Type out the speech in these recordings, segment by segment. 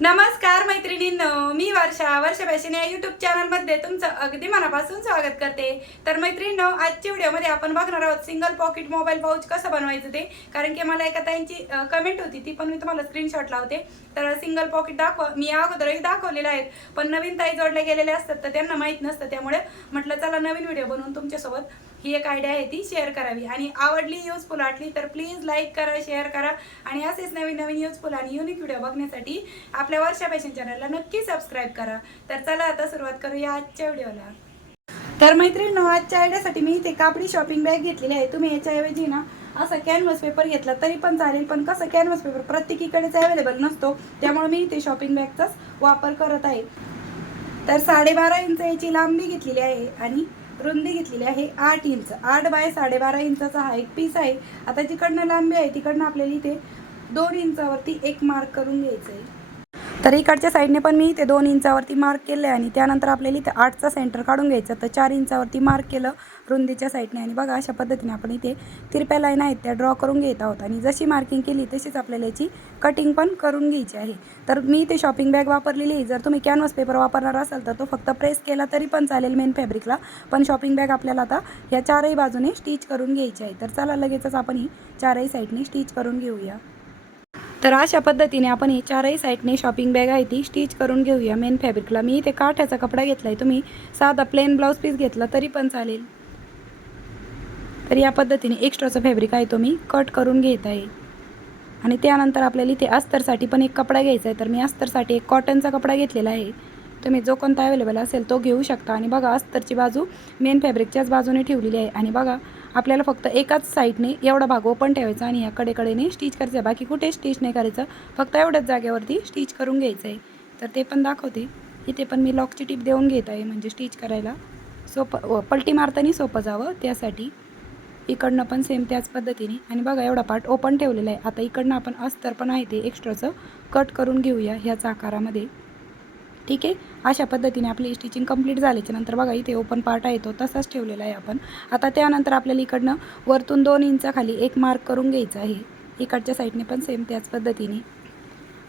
नमस्कार मैत्रिणींनो. मी वर्षा वर्षा फॅशन या युट्यूब चॅनलमध्ये तुमचं अगदी मनापासून स्वागत करते. तर मैत्रिणींनो आजच्या व्हिडिओमध्ये आपण बघणार आहोत सिंगल पॉकेट मोबाईल पाऊच कसं बनवायचं ते. कारण की मला एका ताईंची कमेंट होती ती पण मी तुम्हाला स्क्रीनशॉट लावते. तर सिंगल पॉकेट दाखव मी अगोदरही दाखवलेले आहेत पण नवीन ताई जोडले गेलेले असतात तर त्यांना माहीत नसतं त्यामुळे म्हटलं चला नवीन व्हिडिओ बनवून तुमच्यासोबत ही एक आयडिया आहे ती शेअर करावी. आणि आवडली युजफुल वाटली तर प्लीज लाईक करा शेअर करा. आणि असेच नवीन नवीन युजफुल आणि युनिक व्हिडिओ बघण्यासाठी आपल्या वर्षा फॅशन चॅनलला नक्की सबस्क्राईब करा. तर चला आता सुरुवात करूया आजच्या व्हिडिओला तर मैत्रिणी आजच्या आयडियासाठी मी इथे कापडी शॉपिंग बॅग घेतलेली आहे. तुम्ही याच्याऐवजी ना असं कॅनव्हस पेपर घेतला तरी पण चालेल पण कसं कॅनव्हस पेपर प्रत्येकीकडेच अवेलेबल नसतो त्यामुळे मी इथे शॉपिंग बॅगचाच वापर करत आहे. तर साडेबारा इंच याची लांबी घेतलेली आहे आणि रुंदी घेतलेली आहे. आठ इंच आठ बाय साडेबारा इंचाचा हा एक पीस आहे. आता जिकडनं लांबी आहे तिकडनं आपल्याला इथे दोन इंचावरती एक मार्क करून घ्यायचं आहे तर इकडच्या साईडने पण मी इथे दोन इंचावरती मार्क केलं आहे आणि त्यानंतर आपल्याला इथे आठचा सेंटर काढून घ्यायचं तर चार इंचावरती मार्क केलं रुंदीच्या साईडने आणि बघा अशा पद्धतीने आपण इथे तिरप्या लाईन आहेत त्या ड्रॉ करून घेत आहोत. आणि जशी मार्किंग केली तशीच आपल्याला याची कटिंग पण करून घ्यायची आहे. तर मी ते शॉपिंग बॅग वापरलेली आहे. जर तुम्ही कॅनव्हस पेपर वापरणार असाल तर तो फक्त प्रेस केला तरी पण चालेल मेन फॅब्रिकला पण शॉपिंग बॅग आपल्याला आता ह्या चारही बाजूने स्टिच करून घ्यायची आहे. तर चला लगेचच आपण ही चारही साईडने स्टिच करून घेऊया. तर अशा पद्धतीने आपण ही चारही साईडने शॉपिंग बॅग आहे ती स्टिच करून घेऊया. मेन फॅब्रिकला मी इथे काठाचा कपडा घेतला आहे तुम्ही साधा प्लेन ब्लाऊज पीस घेतला तरी पण चालेल. तर या पद्धतीने एक्स्ट्राचं फॅब्रिक आहे तो मी कट करून घेत आहे. आणि त्यानंतर आपल्याला इथे अस्तरसाठी पण एक कपडा घ्यायचा आहे. तर मी अस्तरसाठी एक कॉटनचा कपडा घेतलेला आहे. तुम्ही जो कोणता अवेलेबल असेल तो घेऊ शकता. आणि बघा अस्तरची बाजू मेन फॅब्रिकच्याच बाजूने ठेवलेली आहे. आणि बघा आपल्याला फक्त एकाच साईडने एवढा भाग ओपन ठेवायचा आणि या कडेकडेने स्टिच करायचं. आहे बाकी कुठे स्टिच नाही करायचं. फक्त एवढ्याच जागेवरती स्टिच करून घ्यायचं आहे तर ते पण दाखवते. इथे पण मी लॉकची टीप देऊन घेत आहे. म्हणजे स्टिच करायला सोपं व पलटी मारताना सोपं जावं त्यासाठी. इकडनं पण सेम त्याच पद्धतीने. आणि बघा एवढा पार्ट ओपन ठेवलेला आहे. आता इकडनं आपण अस्तर पण आहे ते एक्स्ट्राचं कट करून घेऊया ह्याच आकारामध्ये. ठीक आहे? अशा पद्धतीने आपली स्टिचिंग कंप्लीट झाल्याच्यानंतर बघा इथे ओपन पार्ट आहे तो तसाच ठेवलेला आहे आपण. आता त्यानंतर आपल्याला इकडनं वरतून दोन इंचाखाली एक मार्क करून घ्यायचा आहे. इकडच्या साईडने पण सेम त्याच पद्धतीने.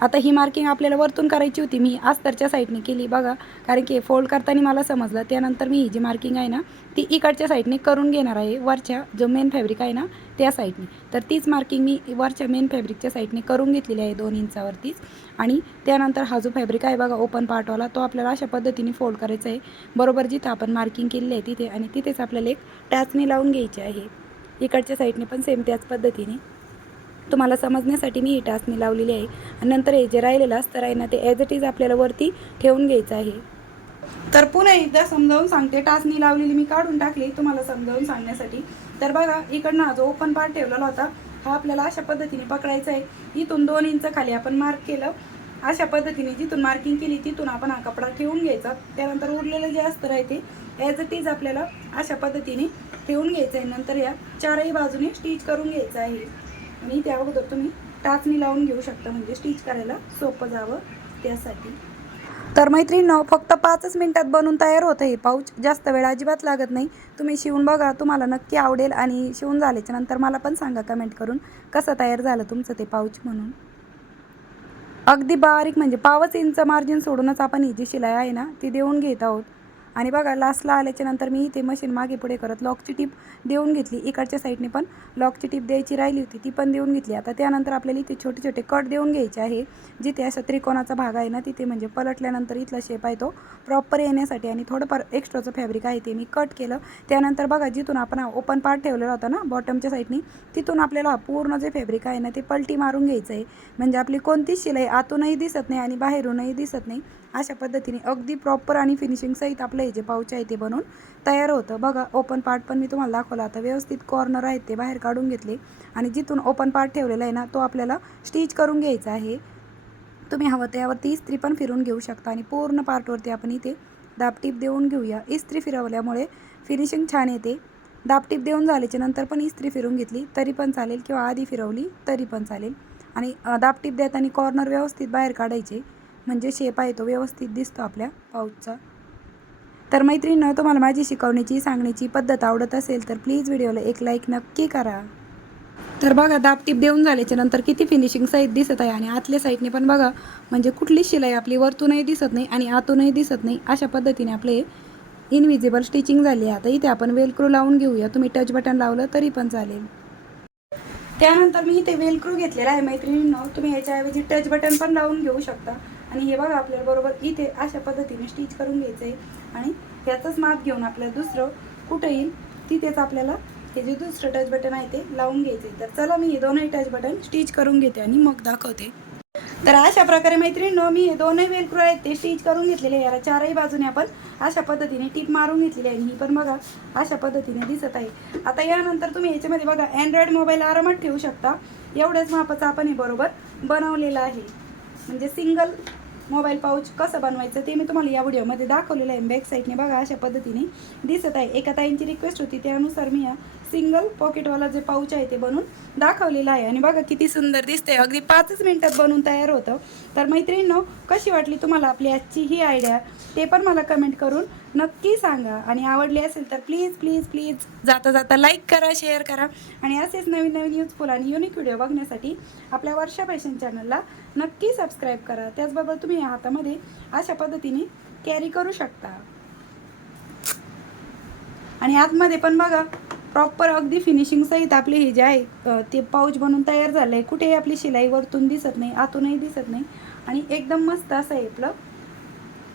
आता ही मार्किंग आपल्याला वरतून करायची होती. मी अस्तरच्या साईडने केली बघा. कारण की फोल्ड करताना मला समजलं. त्यानंतर मी ही जी मार्किंग आहे ना ती इकडच्या साईडने करून घेणार आहे. वरच्या जो मेन फॅब्रिक आहे ना त्या साईडने तर तीच मार्किंग मी वरच्या मेन फॅब्रिकच्या साईडने करून घेतलेली आहे दोन इंचावरतीच. आणि त्यानंतर हा जो फॅब्रिक आहे बघा ओपन पार्टवाला तो आपल्याला अशा पद्धतीने फोल्ड करायचा आहे. बरोबर जिथं आपण मार्किंग केलेली आहे तिथे. आणि तिथेच आपल्याला एक टॅचने लावून घ्यायची आहे. इकडच्या साईडने पण सेम त्याच पद्धतीने. तुम्हाला समजण्यासाठी मी ही टाचणी लावलेली आहे. आणि नंतर हे जे राहिलेलं असतं आहे ना ते ॲज इट इज आपल्याला वरती ठेवून घ्यायचं आहे. तर पुन्हा एकदा समजावून सांगते टाचणी लावलेली मी काढून टाकली तुम्हाला समजावून सांगण्यासाठी. तर बघा इकडनं हा जो ओपन पार्ट ठेवलेला होता हा आपल्याला अशा पद्धतीने पकडायचा आहे. इथून दोन इंच खाली आपण मार्क केलं. अशा पद्धतीने जिथून मार्किंग केली तिथून आपण हा कपडा ठेवून घ्यायचा. त्यानंतर उरलेलं जे असतं आहे ते ॲज इट इज आपल्याला अशा पद्धतीने ठेवून घ्यायचं आहे. नंतर या चारही बाजूने स्टिच करून घ्यायचं आहे. आणि त्या अगोदर तुम्ही टाचणी लावून घेऊ शकता म्हणजे स्टिच करायला सोपं जावं त्यासाठी. तर मैत्रिणींनो फक्त पाचच मिनिटात बनून तयार होतं हे पाऊच. जास्त वेळ अजिबात लागत नाही. तुम्ही शिवून बघा तुम्हाला नक्की आवडेल आणि शिवून झाल्याच्यानंतर मला पण सांगा कमेंट करून कसं तयार झालं तुमचं ते पाऊच म्हणून. अगदी बारीक म्हणजे पावच इंच मार्जिन सोडूनच आपण ही जी शिलाई आहे ना ती देऊन घेत आहोत. आणि बघा लास्टला आल्याच्यानंतर मी इथे मशीन मागे पुढे करत लॉकची टीप देऊन घेतली. इकडच्या साईडने पण लॉकची टीप द्यायची राहिली होती ती पण देऊन घेतली. आता त्यानंतर आपल्याला इथे छोटे छोटे कट देऊन घ्यायचे आहे. जिथे असा त्रिकोणाचा भाग आहे ना तिथे म्हणजे पलटल्यानंतर इथला शेप आहे तो प्रॉपर येण्यासाठी. आणि थोडंफार एक्स्ट्राचं फॅब्रिक आहे ते मी कट केलं. त्यानंतर बघा जिथून आपण ओपन पार्ट ठेवलेला होता ना बॉटमच्या साईडनी तिथून आपल्याला पूर्ण जे फॅब्रिक आहे ना ते पलटी मारून घ्यायचं आहे. म्हणजे आपली कोणतीच शिलाई आतूनही दिसत नाही आणि बाहेरूनही दिसत नाही. अशा पद्धतीने अगदी प्रॉपर आणि फिनिशिंग सहित आपलं हे जे पाऊच आहे ते बनवून तयार होतं. बघा ओपन पार्ट पण मी तुम्हाला दाखवला. आता व्यवस्थित कॉर्नर आहेत ते बाहेर काढून घेतले. आणि जिथून ओपन पार्ट ठेवलेला आहे ना तो आपल्याला स्टिच करून घ्यायचा आहे. तुम्ही हवं त्यावरती इस्त्री पण फिरून घेऊ शकता. आणि पूर्ण पार्टवरती आपण इथे दाबटीप देऊन घेऊया. इस्त्री फिरवल्यामुळे फिनिशिंग छान येते. दाबटीप देऊन झाल्याच्यानंतर पण इस्त्री फिरून घेतली तरी पण चालेल. किंवा आधी फिरवली तरी पण चालेल. आणि दापटीप दाबटीप देताना कॉर्नर व्यवस्थित बाहेर काढायचे. म्हणजे शेप आहे तो व्यवस्थित दिसतो आपल्या पाऊचचा. तर मैत्रिणीनं तुम्हाला माझी शिकवण्याची सांगण्याची पद्धत आवडत असेल तर प्लीज व्हिडिओला एक लाईक नक्की करा. तर बघा दाबटीप देऊन झाल्याच्यानंतर किती फिनिशिंग साईट दिसत आहे आणि आतल्या साईडने पण बघा म्हणजे कुठलीच शिलाई आपली वरतूनही दिसत नाही आणि आतूनही दिसत नाही अशा पद्धतीने आपले इनविजिबल स्टिचिंग झाली आहे. आता इथे आपण वेलक्रू लावून घेऊया. तुम्ही टच बटन लावलं तरी पण चालेल. त्यानंतर मी इथे वेलक्रू घेतलेला आहे मैत्रिणींनो. तुम्ही याच्याऐवजी टच बटन पण लावून घेऊ शकता. आणि हे बघा आपल्याला बरोबर इथे अशा पद्धतीने स्टिच करून घ्यायचं आहे आणि ह्याचंच माप घेऊन आपल्याला दुसरं कुठं येईल तिथेच आपल्याला हे जे दुसरं टच बटन आहे ते लावून घ्यायचे तर चला मी हे दोनही टच बटन स्टिच करून घेते आणि मग दाखवते. तर अशा प्रकारे मैत्रिणींनो मी हे दोनही वेलक्रू आहेत ते स्टिच करून घेतलेले याला चारही बाजूने आपण अशा पद्धतीने टीप मारून घेतलेली आहे. आणि ही पण बघा अशा पद्धतीने दिसत आहे. आता यानंतर तुम्ही याच्यामध्ये बघा अँड्रॉइड मोबाईल आरामात ठेवू शकता. एवढ्याच मापाचा आपण हे बरोबर बनवलेलं आहे. म्हणजे सिंगल मोबाईल पाऊच कसं बनवायचं ते मी तुम्हाला या व्हिडिओमध्ये दाखवलेलं आहे. बॅक साईडने बघा अशा पद्धतीने दिसत आहे. एका ताईंची रिक्वेस्ट होती त्यानुसार मी या सिंगल पॉकेटवाला जे पाऊच आहे ते बनवून दाखवलेलं आहे. आणि बघा किती सुंदर दिसते अगदी पाचच मिनिटात बनवून तयार होतं. तर मैत्रिणींनो कशी वाटली तुम्हाला आपली आजची ही आयडिया ते पण मला कमेंट करून नक्की सांगा. आणि आवडली असेल तर प्लीज प्लीज प्लीज जाता जाता लाईक करा शेअर करा. आणि असेच नवीन नवीन युजफुल आणि युनिक व्हिडिओ बघण्यासाठी आपल्या वर्षा फॅशन चॅनलला नक्की सबस्क्राईब करा. त्याचबरोबर तुम्ही हातामध्ये अशा पद्धतीने कॅरी करू शकता. आणि आतमध्ये पण बघा प्रॉपर अगदी फिनिशिंग सहित आपले हे जे आहे ते पाऊच बनून तयार झालं आहे कुठेही आपली शिलाई वरतून दिसत नाही आतूनही दिसत नाही. आणि एकदम मस्त असं आहे आपलं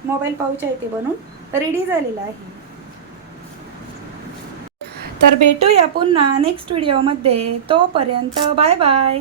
मोबाईल पाऊच आहे ते बनून रेडी झालेलं आहे. तर भेटूया पुन्हा नेक्स्ट व्हिडिओमध्ये तोपर्यंत bye bye